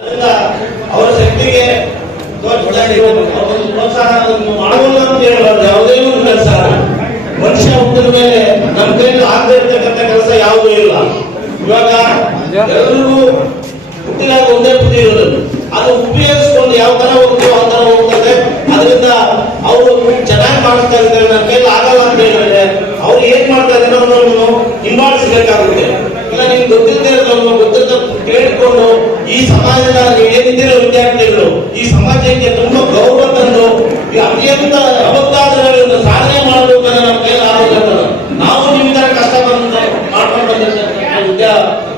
ಅವರ ಶಕ್ತಿಗೆ ಪ್ರೋತ್ಸಾಹ ಮಾಡೋಲ್ಲ ಅಂತ ಹೇಳಬಾರ್ದು. ಯಾವುದೇ ಒಂದು ಕೆಲಸ ಮನುಷ್ಯ ಹುಟ್ಟಿದ ಮೇಲೆ ನಮ್ಮ ಕೈಯಲ್ಲಿ ಆಗದೆ ಇರ್ತಕ್ಕಂಥ ಕೆಲಸ ಯಾವುದೂ ಇಲ್ಲ. ಇವಾಗ ಎಲ್ಲರಿಗೂ ಹುಟ್ಟಿದಾಗ ಒಂದೇ ಬುದ್ಧಿ ಇರೋದು, ಅದು ಉಪಯೋಗಿಸ್ಕೊಂಡು ಯಾವ ತರ ಹೋಗ್ತೀವಿ ಯಾವ ತರ ಹೋಗ್ತದೆ. ಅದರಿಂದ ಅವರು ಚೆನ್ನಾಗಿ ಮಾಡಿಸ್ತಾ ಇದ್ದಾರೆ, ನನ್ನ ಕೈಯಲ್ಲಿ ಆಗಲ್ಲ ಅಂತ ಹೇಳಿದ್ರೆ ಅವ್ರು ಏನ್ ಮಾಡ್ತಾ ಇದ್ದಾರೆ ಅನ್ನೋದನ್ನು ಹಿಂಬಾಲಿಸಬೇಕಾಗುತ್ತೆ. ಇಲ್ಲ ನಿಮ್ಗೆ ಗೊತ್ತಿಲ್ಲದೆ ಇರೋದನ್ನು ಗೊತ್ತಿದ್ದ ಕೇಳಿಕೊಂಡು ಈ ಸಮಾಜದ ಏನಿದ್ದೀರೋ ವಿದ್ಯಾರ್ಥಿಗಳು ಈ ಸಮಾಜಕ್ಕೆ ತುಂಬಾ ಗೌರವ ತಂದು ಅತ್ಯಂತ ಅಬದ್ಧಾದಗಳನ್ನು ಸಾಧನೆ ಮಾಡಬೇಕಂದ್ರೆ ನಮ್ಮ ಕೈಯಲ್ಲಿ ಆಗೋದಿಲ್ಲ. ನಾವು ನಿಮ್ ತರ ಕಷ್ಟ ಮಾಡ್ಕೊಂಡು ಬಂದಿರ್ತಕ್ಕಂಥ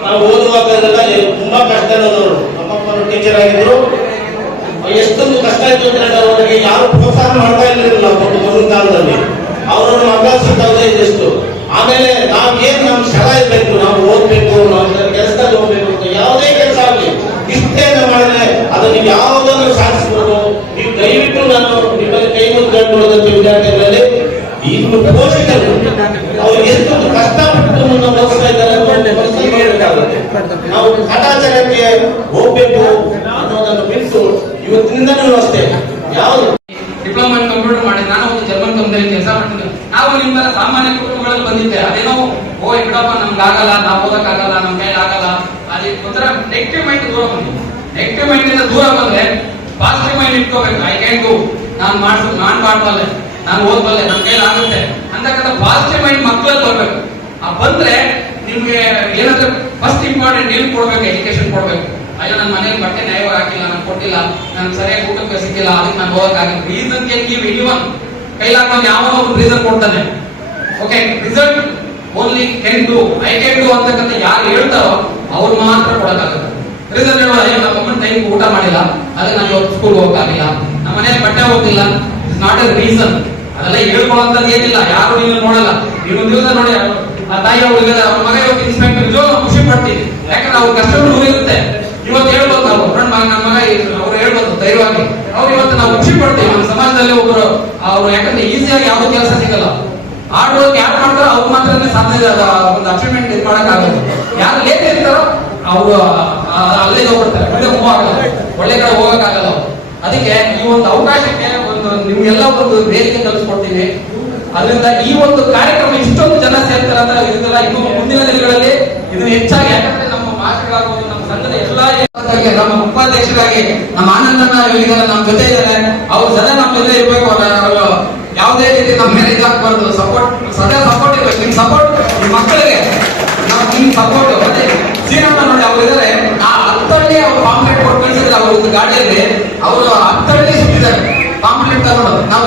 ನಾವು ಓದುವಾಗಲೆಲ್ಲ ತುಂಬಾ ಕಷ್ಟ ಇರೋದವರು. ನಮ್ಮಪ್ಪರು ಟೀಚರ್ ಆಗಿದ್ರು, ಎಷ್ಟೊಂದು ಕಷ್ಟ ಇತ್ತು ಅಂದ್ರೆ ಅವರಿಗೆ ಯಾರು ಪ್ರೋತ್ಸಾಹ ಮಾಡ್ತಾ ಇರಲಿಲ್ಲ ಮೊದಲ ಕಾಲದಲ್ಲಿ. ಅವರನ್ನು ಅಭ್ಯಾಸಿದ್ದಾಗಲೇ ಇದೆಷ್ಟು. ಆಮೇಲೆ ನಾವ್ ಏನ್ ನಮ್ ಛಲ ಇರ್ಬೇಕು, ನಾವು ಓದ್ಬೇಕು, ನಾವು ಕೆಲಸದಲ್ಲಿ ಹೋಗ್ಬೇಕು ಅಂತ ಯಾವುದೇ ಕೆಲಸ ಆಗಲಿ ಇಷ್ಟೇನ ಮಾಡಿದ್ರೆ ಅದನ್ನು ಯಾವುದನ್ನು ಸಾಧಿಸಬಹುದು. ನೀವು ದಯವಿಟ್ಟು ನಾನು ನಿಮ್ಮಲ್ಲಿ ಕೈ ಮುಗಿದುಕೊಳ್ಳುವಂತ ವಿದ್ಯಾರ್ಥಿಗಳಲ್ಲಿ ಇನ್ನು ಪೋಷಕರು ಅವ್ರು ಎಷ್ಟು ಕಷ್ಟಪಟ್ಟು ಓದಿಸ್ತಾ ಇದ್ದಾರೆ ನಾವು ಕಾಟಾಚಾರಕ್ಕೆ ಹೋಗ್ಬೇಕು ಅನ್ನೋದನ್ನು ಬಿಟ್ಟು ಇವತ್ತಿನಿಂದನೂ ಅಷ್ಟೇ ಯಾವುದು ಡಿಪ್ಲೊಮಾ ಇನ್ ಕಂಪ್ಯೂಟರ್ ಮಾಡಿ ನಾನು ಒಂದು ಜರ್ಮನ್ ಕಂಪನಿಯಲ್ಲಿ ಕೆಲಸ ಮಾಡ್ತಿದ್ದೆ. ನಾವು ನಿಮ್ಮ ತರ ಸಾಮಾನ್ಯ ಕುಟುಂಬಗಳಲ್ಲಿ ಬಂದಿದ್ದೆ. ಅದೇನೋ ಬಿಡಪ್ಪ ನಮ್ಗೆ ಆಗಲ್ಲ, ನಾವು ಓದಕ್ಕಾಗಲ್ಲ, ನಮ್ ಕೈಲಿ ಆಗಲ್ಲ, ಅದೇ ಒಂಥರ ನೆಗೆಟಿವ್ ಮೈಂಡ್ ದೂರ ಬಂದ್ವಿ. ನೆಗೆಟಿವ್ ಮೈಂಡ್ ಇಂದ ದೂರ ಬಂದ್ರೆ ಪಾಸಿಟಿವ್ ಮೈಂಡ್ ಇಟ್ಕೋಬೇಕು. ಐ ಕ್ಯಾನ್ ಡೂ, ನಾನ್ ಮಾಡ್ಬಲ್ಲೆ, ನಾನು ಓದ್ಬಲ್ಲೆ, ನನ್ ಕೈಲಿ ಆಗುತ್ತೆ ಅಂತಕ್ಕಂಥ ಪಾಸಿಟಿವ್ ಮೈಂಡ್ ಮಕ್ಕಳಲ್ಲಿ ಬರ್ಬೇಕು. ಬಂದ್ರೆ ನಿಮ್ಗೆ ಏನಾದ್ರೂ ಫಸ್ಟ್ ಇಂಪಾರ್ಟೆಂಟ್ ಏನ್ ಕೊಡ್ಬೇಕು, ಎಜುಕೇಶನ್ ಕೊಡ್ಬೇಕು. ಅಯ್ಯೋ ನನ್ನ ಮನೇಲಿ ಬಟ್ಟೆ ನ್ಯಾಯವಾಗಿ ಹಾಕಿಲ್ಲ, ನಾನು ಕೊಟ್ಟಿಲ್ಲ, ನನ್ಗೆ ಸರಿಯಾಗಿ ಊಟಕ್ಕೆ ಸಿಕ್ಕಿಲ್ಲ, ಅದಕ್ಕೆ ನಾನು ಹೋಗಕ್ಕಾಗಿಲ್ಲ. Reason can give anyone. ಕೈಲಾಕೊಂಡು ಯಾವನೋ ಒಂದು ರೀಸನ್ ಕೊಡ್ತಾನೆ. Okay, result only can do, I can do ಅಂತಕ್ಕಂಥ ಯಾರು ಹೇಳ್ತಾರೋ ಅವ್ರು ಮಾತ್ರ ಕೊಡಕ್ಕಾಗುತ್ತೆ. ರೀಸನ್ ಹೇಳೋದು, ಅಯ್ಯೋ ನಮ್ಮ ಅಮ್ಮನ ಟೈಮ್ ಊಟ ಮಾಡಿಲ್ಲ, ಅದಕ್ಕೆ ನಾನು ಇವತ್ತು ಸ್ಕೂಲ್ ಹೋಗಕ್ಕಾಗಿಲ್ಲ, ನಮ್ಮ ಮನೇಲಿ ಬಟ್ಟೆ ಹೋಗಿಲ್ಲ, ಇಟ್ಸ್ ನಾಟ್ ಎ ರೀಸನ್. ಅದೆಲ್ಲ ಹೇಳ್ಕೊಳ್ಳೋಂಥದ್ದು ಏನಿಲ್ಲ. ಯಾರು ನೀನು ನೋಡಲ್ಲ. ನೀವು ದಿವಸ ನೋಡಿ ಆ ತಾಯಿ ಅವ್ರಿಗೆ ಅವ್ರ ಮಗ ಇವತ್ತು ಇನ್ಸ್ಪೆಕ್ಟರ್, ಖುಷಿ ಪಡ್ತೀವಿ. ಯಾಕಂದ್ರೆ ಅವ್ರ ಕಷ್ಟಗಳು ಇರುತ್ತೆ. ಇವತ್ತು ಹೇಳ್ಬೋದು ನಾವು ನಮ್ಮ ಮಗ ಅವ್ರು ಹೇಳ್ಬೋದು ಧೈರ್ಯವಾಗಿ. ಅವ್ರು ಇವತ್ತು ನಾವು ಖುಷಿ ಪಡ್ತೀವಿ. ನಮ್ಮ ಸಮಾಜದಲ್ಲಿ ಒಬ್ಬರು ಅವ್ರು ಯಾಕಂದ್ರೆ ಈಸಿಯಾಗಿ ಯಾವ್ದು ಕೆಲಸ ಸಿಗಲ್ಲ. ಹಾರ್ಡ್ ವರ್ಕ್ ಯಾರು ಮಾಡ್ತಾರೋ ಅವ್ರು ಮಾತ್ರ ಸಾಧ್ಯ ಒಂದು ಅಚೀವ್ಮೆಂಟ್ ಇದು ಮಾಡಕ್ ಆಗೋದು. ಯಾರು ಲೇಟ್ ಇರ್ತಾರೋ ಅವರು ಅಲ್ಲೇ ಹೋಗ್ಬಿಡ್ತಾರೆ, ಒಳ್ಳೆ ಮೂವ್ ಆಗಲ್ಲ, ಒಳ್ಳೆ ಕಡೆ ಹೋಗಕ್ ಆಗಲ್ಲ. ಅದಕ್ಕೆ ಈ ಒಂದು ಅವಕಾಶಕ್ಕೆ ಒಂದು ನಿಮ್ಗೆಲ್ಲ ಒಂದು ವೇದಿಕೆ ಕಲಿಸ್ಕೊಡ್ತೀವಿ. ಅದರಿಂದ ಈ ಒಂದು ಕಾರ್ಯಕ್ರಮ ಇಷ್ಟೊಂದು ಜನ ಸೇರ್ತಾರೆ ಅಂತ ಇದೆಲ್ಲ ಇನ್ನು ಮುಂದಿನ ದಿನಗಳಲ್ಲಿ ಇದನ್ನ ಹೆಚ್ಚಾಗಿ, ಯಾಕಂದ್ರೆ ನಮ್ಮ ಮಾಸ್ಟರ್ಗಾಗೋದು ನಮ್ಮ ಸಂಘದ ಎಲ್ಲಾ ನಮ್ಮ ಉಪಾಧ್ಯಕ್ಷರಾಗಿ ನಮ್ಮ ಆನಂದನ ಹೇಳಿದಾರೆ, ನಮ್ಮ ಜೊತೆ ಇದ್ದಾರೆ. ಅವ್ರು ಸದಾ ನಮ್ಮ ಜೊತೆ ಇರ್ಬೇಕು. ಅವರು ಯಾವುದೇ ರೀತಿ ನಮ್ಮ ಮೇಲೆ ಇದಾಗಬಾರ್ದು. ಸದಾ ಸಪೋರ್ಟ್ ಇರ್ಬೇಕು. ನಿಮ್ ಸಪೋರ್ಟ್ ನಿಮ್ಮ ಮಕ್ಕಳಿಗೆ ನಾವು ನಿಮ್ ಸಪೋರ್ಟ್. ಮತ್ತೆ ಸೀನಮ್ಮ ನೋಡಿ ಅವ್ರು ಇದಾರೆ, ಆ 10 ಹಳ್ಳಿ ಅವ್ರು ಕಾಂಪ್ಲೇಟ್ ಕೊಟ್ಟು ಕಳಿಸಿದ್ರೆ ಅವ್ರ ಒಂದು ಗಾಡಿಯಲ್ಲಿ ಅವರು 10 ಹಳ್ಳಿ ಸುತ್ತಿದ್ದಾರೆ ಕಾಂಪ್ಲೇಟ್ ತಗೊಂಡು. ನಾವು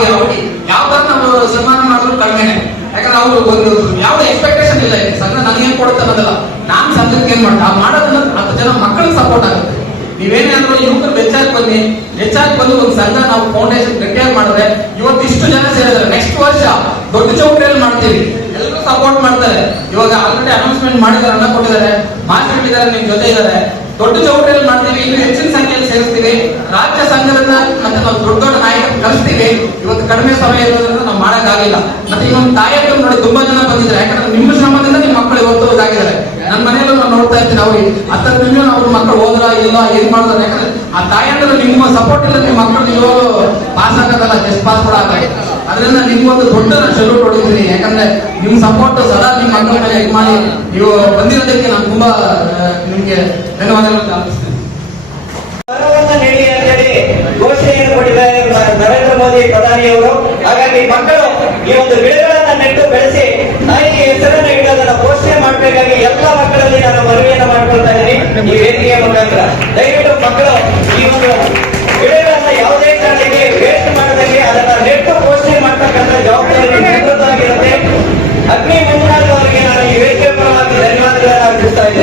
ಯಾವ ತರ ನಾವು ಸನ್ಮಾನ ಮಾಡಿದ್ರು ಕಡಿಮೆನೆ. ಯಾಕಂದ್ರೆ ಅವರು ಒಂದು ಯಾವ್ದು ಎಕ್ಸ್ಪೆಕ್ಟೇಷನ್ ಇಲ್ಲ. ಸಂಘ ನನಗೇನ್ ಕೊಡುತ್ತೆ ಅನ್ನೋದಲ್ಲ, ನಾನ್ ಸಂಘಕ್ಕೆ ಏನ್ ಮಾಡೋದನ್ನ 10 ಜನ ಮಕ್ಕಳಿಗೆ ಸಪೋರ್ಟ್ ಆಗುತ್ತೆ. ನೀವೇನೇ ಅಂದ್ರೆ ಯುವಕರು ಹೆಚ್ಚಾಗಿ ಬಂದು ಒಂದು ಸಂಘ ನಾವು ಫೌಂಡೇಶನ್ ಗಟ್ಟಿಯಾಗಿ ಮಾಡಿದ್ರೆ ಇವತ್ತು ಇಷ್ಟು ಜನ ಸೇರಿದ್ದಾರೆ. ನೆಕ್ಸ್ಟ್ ವರ್ಷ ದೊಡ್ಡ ಚೌಕಟಿಯಲ್ಲಿ ಮಾಡ್ತೀವಿ, ಎಲ್ಲರೂ ಸಪೋರ್ಟ್ ಮಾಡ್ತಾರೆ. ಇವಾಗ ಆಲ್ರೆಡಿ ಅನೌನ್ಸ್ಮೆಂಟ್ ಮಾಡಿದ್ದಾರೆ, ಹಣ ಕೊಟ್ಟಿದ್ದಾರೆ, ಮಾಸ್ಟರ್ ಇದ್ದಾರೆ, ನಿಮ್ ಜೊತೆ ಇದ್ದಾರೆ. ದೊಡ್ಡ ಚೌಕಟಿಯಲ್ಲಿ ಮಾಡ್ತೀವಿ, ಇನ್ನು ಹೆಚ್ಚಿನ ಸಂಖ್ಯೆಯಲ್ಲಿ ಸೇರಿಸ್ತೀವಿ. ರಾಜ್ಯ ಸಂಘದಿಂದ ಮತ್ತೆ ನಾವು ದೊಡ್ಡ ನಾಯಕರು ಕಳಿಸ್ತೀವಿ. ಇವತ್ತು ಕಡಿಮೆ ಸಮಯ ಇರೋದ್ರಿಂದ ನಾವು ಮಾಡಕ್ಕಾಗಿಲ್ಲ. ಮತ್ತೆ ಇನ್ನೊಂದು ತಾಯಿಯರು ನೋಡಿ ತುಂಬಾ ಜನ ಬಂದಿದ್ದಾರೆ. ಯಾಕಂದ್ರೆ ನಿಮ್ಮ ಶ್ರಮದಿಂದ ನಿಮ್ಮ ಮಕ್ಕಳು ಇವತ್ತು ಇದಾಗಿದ್ದಾರೆ. ನನ್ನ ಮನೆಯಲ್ಲೂ ನಾವು ನೋಡ್ತಾ ಇರ್ತೀನಿ, ಅವ್ರಿಗೆ 10 ಮಿಲಿಯನ್ ಅವ್ರ ಮಕ್ಕಳು ಹೋದ್ರ ಇಲ್ಲ ಏನ್ ಮಾಡ್ತಾರೆ. ಯಾಕಂದ್ರೆ ಆ ತಾಯಿಯಂದ್ರೆ ನಿಮ್ಮ ಸಪೋರ್ಟ್ ಇಲ್ಲ, ನಿಮ್ಮ ಮಕ್ಕಳು ನೀವು ಪಾಸ್ ಆಗೋದಲ್ಲ, ಜಸ್ಟ್ ಪಾಸ್ ಕೂಡ ಆಗ್ತಾರೆ. ಅದರಿಂದ ನಿಮ್ಗೊಂದು ದೊಡ್ಡ ಸಲ್ಯೂಟ್ ಹೊಡಿತೀನಿ. ಯಾಕಂದ್ರೆ ನಿಮ್ ಸಪೋರ್ಟ್ ಸದಾ ನಿಮ್ಮ ಮಕ್ಕಳ ಮೇಲೆ ಇದು ಮಾಡಿ ನೀವು ಬಂದಿರೋದಕ್ಕೆ ನಾನು ತುಂಬಾ ನಿಮ್ಗೆ ಧನ್ಯವಾದಗಳನ್ನು ಅರ್ಪಿಸ್ತೇನೆ. ನೀಡಿ ಅಂತೇಳಿ ಘೋಷಣೆಯನ್ನು ಕೊಟ್ಟಿದ್ದಾರೆ ನರೇಂದ್ರ ಮೋದಿ ಪ್ರಧಾನಿಯವರು. ಹಾಗಾಗಿ ಮಕ್ಕಳು ಈ ಒಂದು ಗಿಡಗಳನ್ನ ನೆಟ್ಟು ಬೆಳೆಸಿ ತಾಯಿಗೆ ಹೆಸರನ್ನು ಇಡೋದನ್ನ ಘೋಷಣೆ ಮಾಡಬೇಕಾಗಿ ಎಲ್ಲ ಮಕ್ಕಳಲ್ಲಿ ನಾನು ಮನವಿಯನ್ನು ಮಾಡ್ಕೊಳ್ತಾ ಇದ್ದೀನಿ ಈ ವೇದಿಕೆಯ ಮುಖಾಂತರ. ದಯವಿಟ್ಟು ಮಕ್ಕಳು ಈ ಒಂದು ಗಿಡಗಳನ್ನ ಯಾವುದೇ ಕಾರಣಕ್ಕೆ ವೇಸ್ಟ್ ಮಾಡದಂಗೆ ಅದನ್ನ ನೆಟ್ಟು ಘೋಷಣೆ ಮಾಡ್ತಕ್ಕಂಥ ಜವಾಬ್ದಾರಿ ನಿಮ್ಮದಾಗಿರುತ್ತೆ. ಅಗ್ನಿ ಮಂಜುನಾಥ್ ಅವರಿಗೆ ನಾನು ಈ ವೇದಿಕೆ ಪರವಾಗಿ ಧನ್ಯವಾದಗಳನ್ನು ಅರ್ಪಿಸ್ತಾ ಇದ್ದೇನೆ.